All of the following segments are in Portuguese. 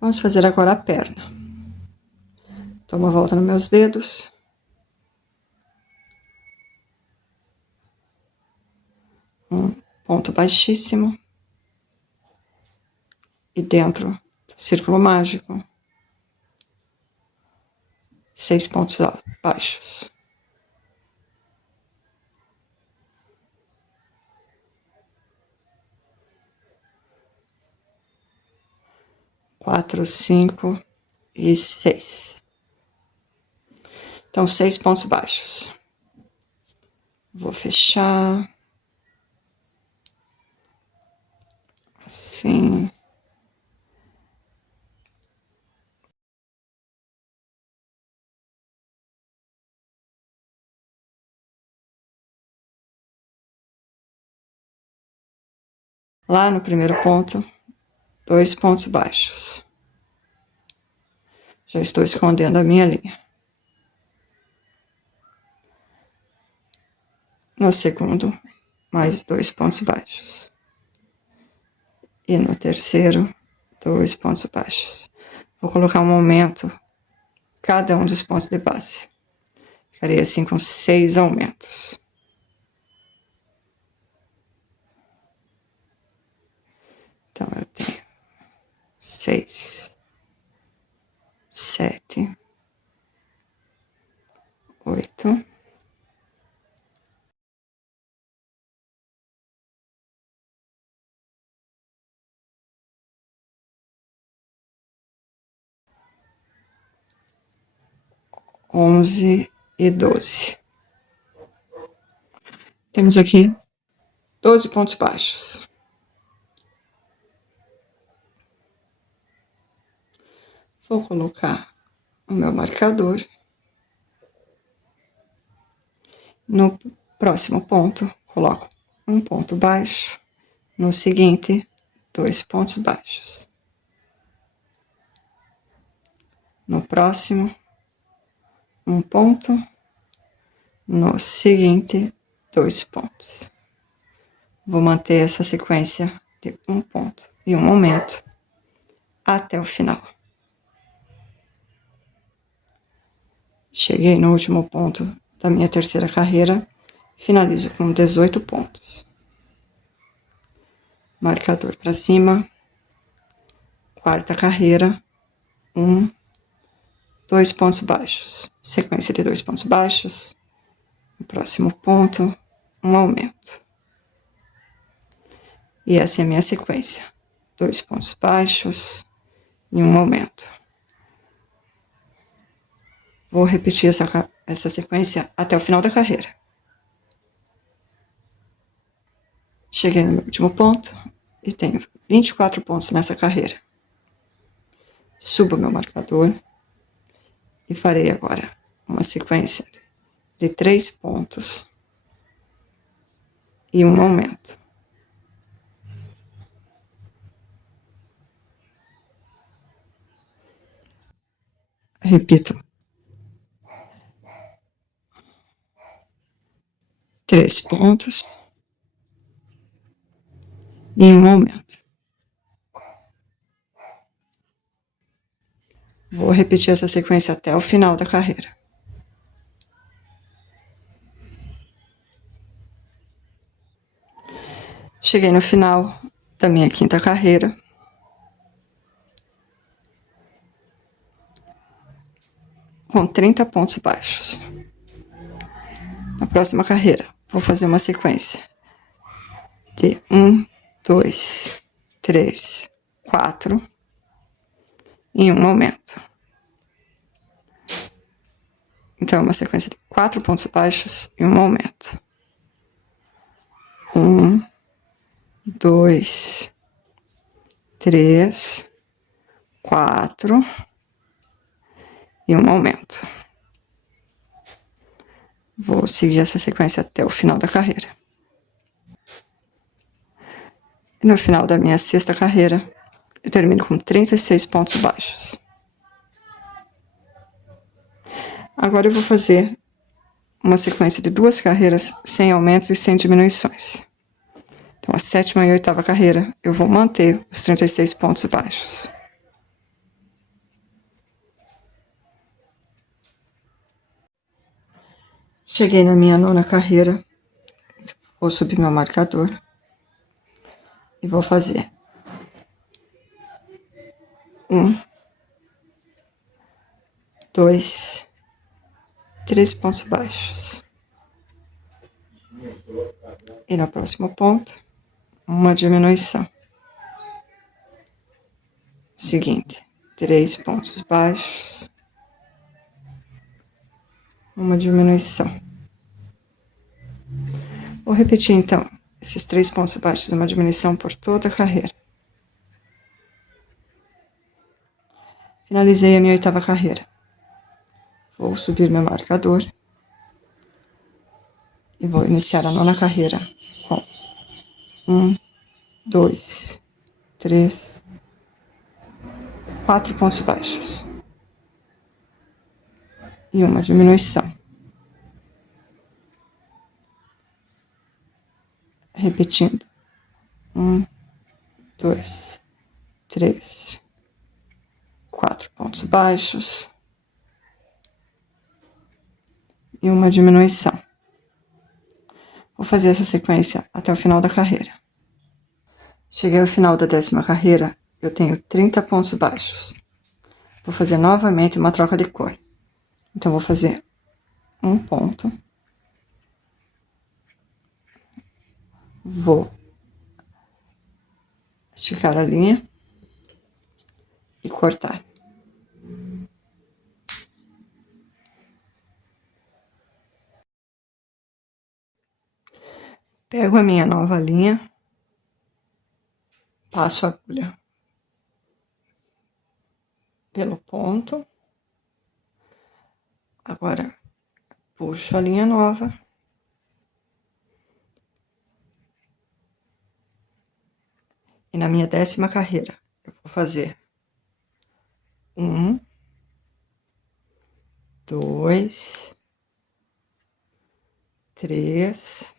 Vamos fazer agora a perna. Dou uma volta nos meus dedos. Um ponto baixíssimo. E dentro do círculo mágico, 6 pontos baixos. Quatro, 5 e 6. Então, 6 pontos baixos. Vou fechar. Assim. Lá no primeiro ponto, 2 pontos baixos. Já estou escondendo a minha linha. No segundo, mais 2 pontos baixos. E no terceiro, 2 pontos baixos. Vou colocar um aumento cada um dos pontos de base. Ficarei assim com 6 aumentos. Então, eu tenho 6, 7, 8, 11 e 12. Temos aqui 12 pontos baixos. Vou colocar o meu marcador. No próximo ponto, coloco um ponto baixo. No seguinte, 2 pontos baixos. No próximo, um ponto. No seguinte, 2 pontos. Vou manter essa sequência de um ponto e um aumento até o final. Cheguei no último ponto da minha terceira carreira, finalizo com 18 pontos. Marcador para cima, quarta carreira, 2 pontos baixos, sequência de 2 pontos baixos, no próximo ponto, um aumento. E essa é a minha sequência, 2 pontos baixos e um aumento. Vou repetir essa sequência até o final da carreira. Cheguei no meu último ponto e tenho 24 pontos nessa carreira. Subo meu marcador e farei agora uma sequência de 3 pontos e um aumento. Repito. 3 pontos e um aumento. Vou repetir essa sequência até o final da carreira. Cheguei no final da minha quinta carreira. Com 30 pontos baixos. Na próxima carreira, vou fazer uma sequência de 1, 2, 3, 4 e um aumento. Então, uma sequência de 4 pontos baixos e um aumento. 1, 2, 3, 4 e um aumento. Vou seguir essa sequência até o final da carreira. E no final da minha sexta carreira, eu termino com 36 pontos baixos. Agora eu vou fazer uma sequência de 2 carreiras sem aumentos e sem diminuições. Então, a sétima e a oitava carreira, eu vou manter os 36 pontos baixos. Cheguei na minha 9ª carreira, vou subir meu marcador e vou fazer 1, 2, 3 pontos baixos. E no próximo ponto, uma diminuição. Seguinte, 3 pontos baixos, uma diminuição. Vou repetir então esses 3 pontos baixos de uma diminuição por toda a carreira. Finalizei a minha 8ª carreira. Vou subir meu marcador e vou iniciar a 9ª carreira com 1, 2, 3, 4 pontos baixos e uma diminuição. Repetindo. 1, 2, 3, 4 pontos baixos e uma diminuição. Vou fazer essa sequência até o final da carreira. Cheguei ao final da 10ª carreira, eu tenho 30 pontos baixos. Vou fazer novamente uma troca de cor. Então, vou fazer um ponto. Vou esticar a linha e cortar. Pego a minha nova linha, passo a agulha pelo ponto. Agora, puxo a linha nova. E na minha 10ª carreira, eu vou fazer 1, 2, 3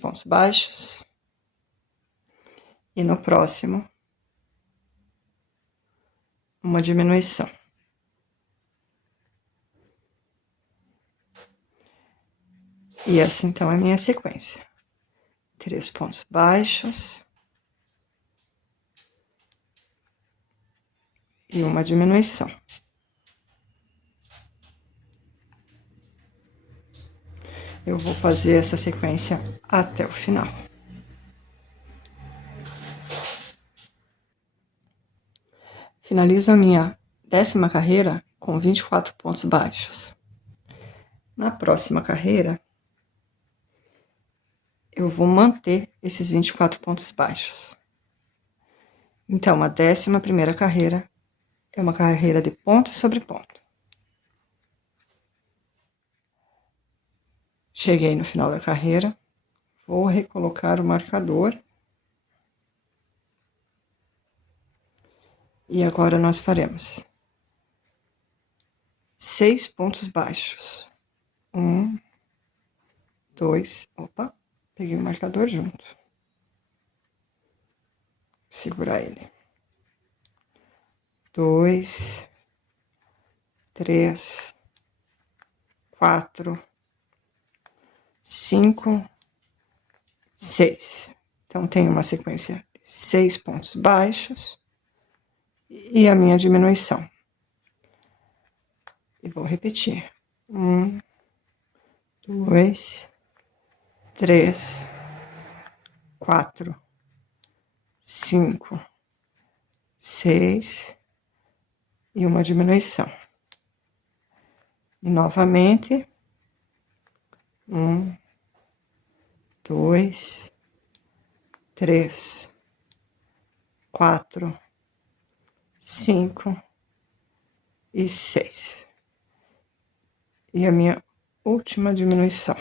pontos baixos. E no próximo, uma diminuição. E essa então é a minha sequência. 3 pontos baixos e uma diminuição. Eu vou fazer essa sequência até o final. Finalizo a minha 10ª carreira com 24 pontos baixos. Na próxima carreira, eu vou manter esses 24 pontos baixos. Então, a 11ª carreira é uma carreira de ponto sobre ponto. Cheguei no final da carreira, vou recolocar o marcador. E agora nós faremos 6 pontos baixos. 1, 2, opa, peguei o marcador junto. Segurar ele. 2, 3, 4, 5, 6. Então, tem uma sequência de 6 pontos baixos e a minha diminuição. E vou repetir. 1, 2, 3, 4, 5, 6 e uma diminuição. E novamente, 1, 2, 3, 4, 5 e 6. E a minha última diminuição.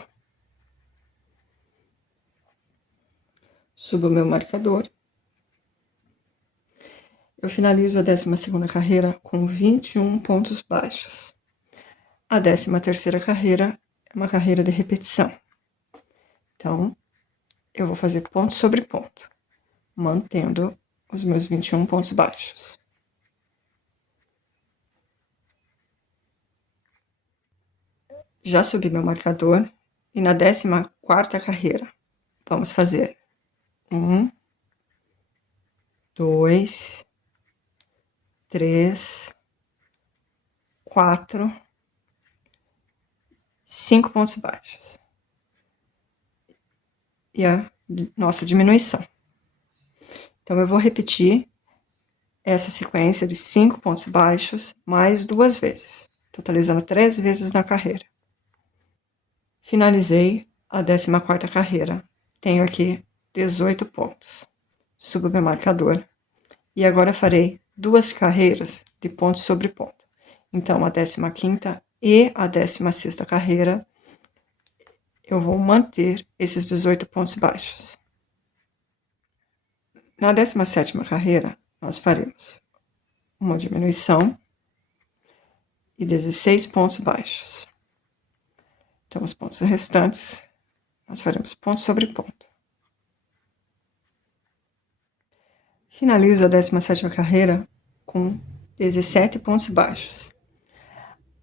Subo o meu marcador. Eu finalizo a 12ª carreira com 21 pontos baixos. A 13ª carreira é uma carreira de repetição. Então, eu vou fazer ponto sobre ponto, mantendo os meus 21 pontos baixos. Já subi meu marcador e na 14ª carreira, vamos fazer 1, 2, 3, 4, 5 pontos baixos. E a nossa diminuição. Então, eu vou repetir essa sequência de 5 pontos baixos mais 2 vezes, totalizando 3 vezes na carreira. Finalizei a 14ª carreira. Tenho aqui 18 pontos. Subo meu marcador. E agora farei 2 carreiras de ponto sobre ponto. Então, a 15ª e a 16ª carreira, eu vou manter esses 18 pontos baixos. Na 17ª carreira, nós faremos uma diminuição e 16 pontos baixos. Então, os pontos restantes, nós faremos ponto sobre ponto. Finalizo a 17ª carreira com 17 pontos baixos.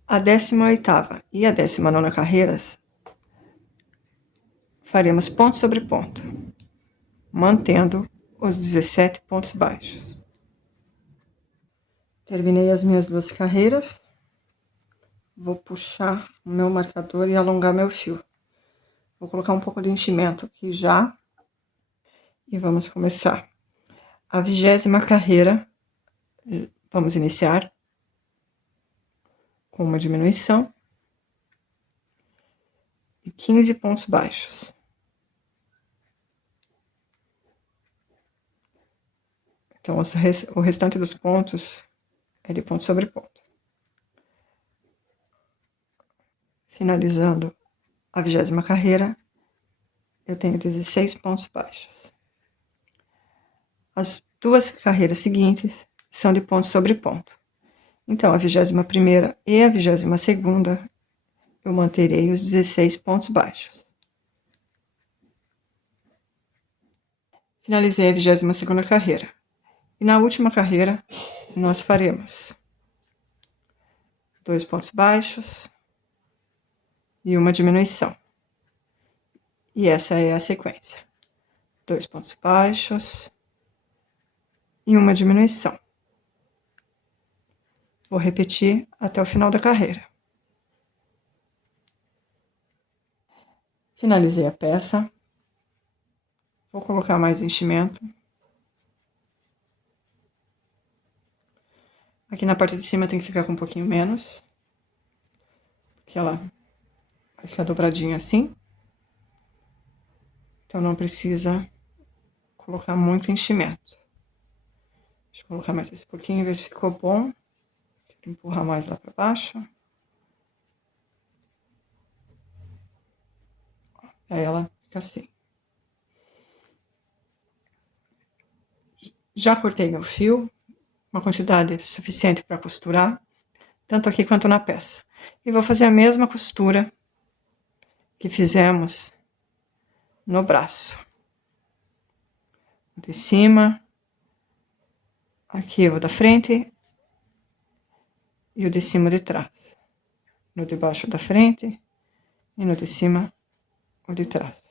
A 18ª e a 19ª carreiras, faremos ponto sobre ponto, mantendo os 17 pontos baixos. Terminei as minhas 2 carreiras. Vou puxar o meu marcador e alongar meu fio. Vou colocar um pouco de enchimento aqui já. E vamos começar. A 20ª carreira, vamos iniciar com uma diminuição e 15 pontos baixos. Então, o restante dos pontos é de ponto sobre ponto. Finalizando a 20ª carreira, eu tenho 16 pontos baixos. As 2 carreiras seguintes são de ponto sobre ponto. Então, a 21ª e a 22ª, eu manterei os 16 pontos baixos. Finalizei a 22ª carreira. E na última carreira, nós faremos 2 pontos baixos e uma diminuição. E essa é a sequência. 2 pontos baixos e uma diminuição. Vou repetir até o final da carreira. Finalizei a peça. Vou colocar mais enchimento. Aqui na parte de cima tem que ficar com um pouquinho menos, porque ela vai ficar dobradinha assim. Então, não precisa colocar muito enchimento. Deixa eu colocar mais esse pouquinho, ver se ficou bom. Deixa eu empurrar mais lá para baixo. Aí ela fica assim. Já cortei meu fio, uma quantidade suficiente para costurar, tanto aqui quanto na peça. E vou fazer a mesma costura que fizemos no braço. O de cima, aqui o da frente e o de cima de trás. No de baixo da frente e no de cima o de trás.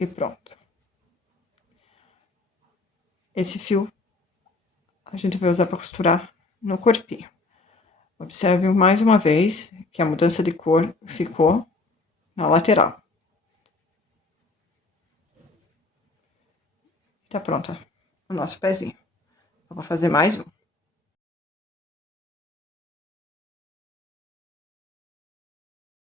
E pronto. Esse fio a gente vai usar para costurar no corpinho. Observe mais uma vez que a mudança de cor ficou na lateral. Tá pronta o nosso pezinho. Eu vou fazer mais um.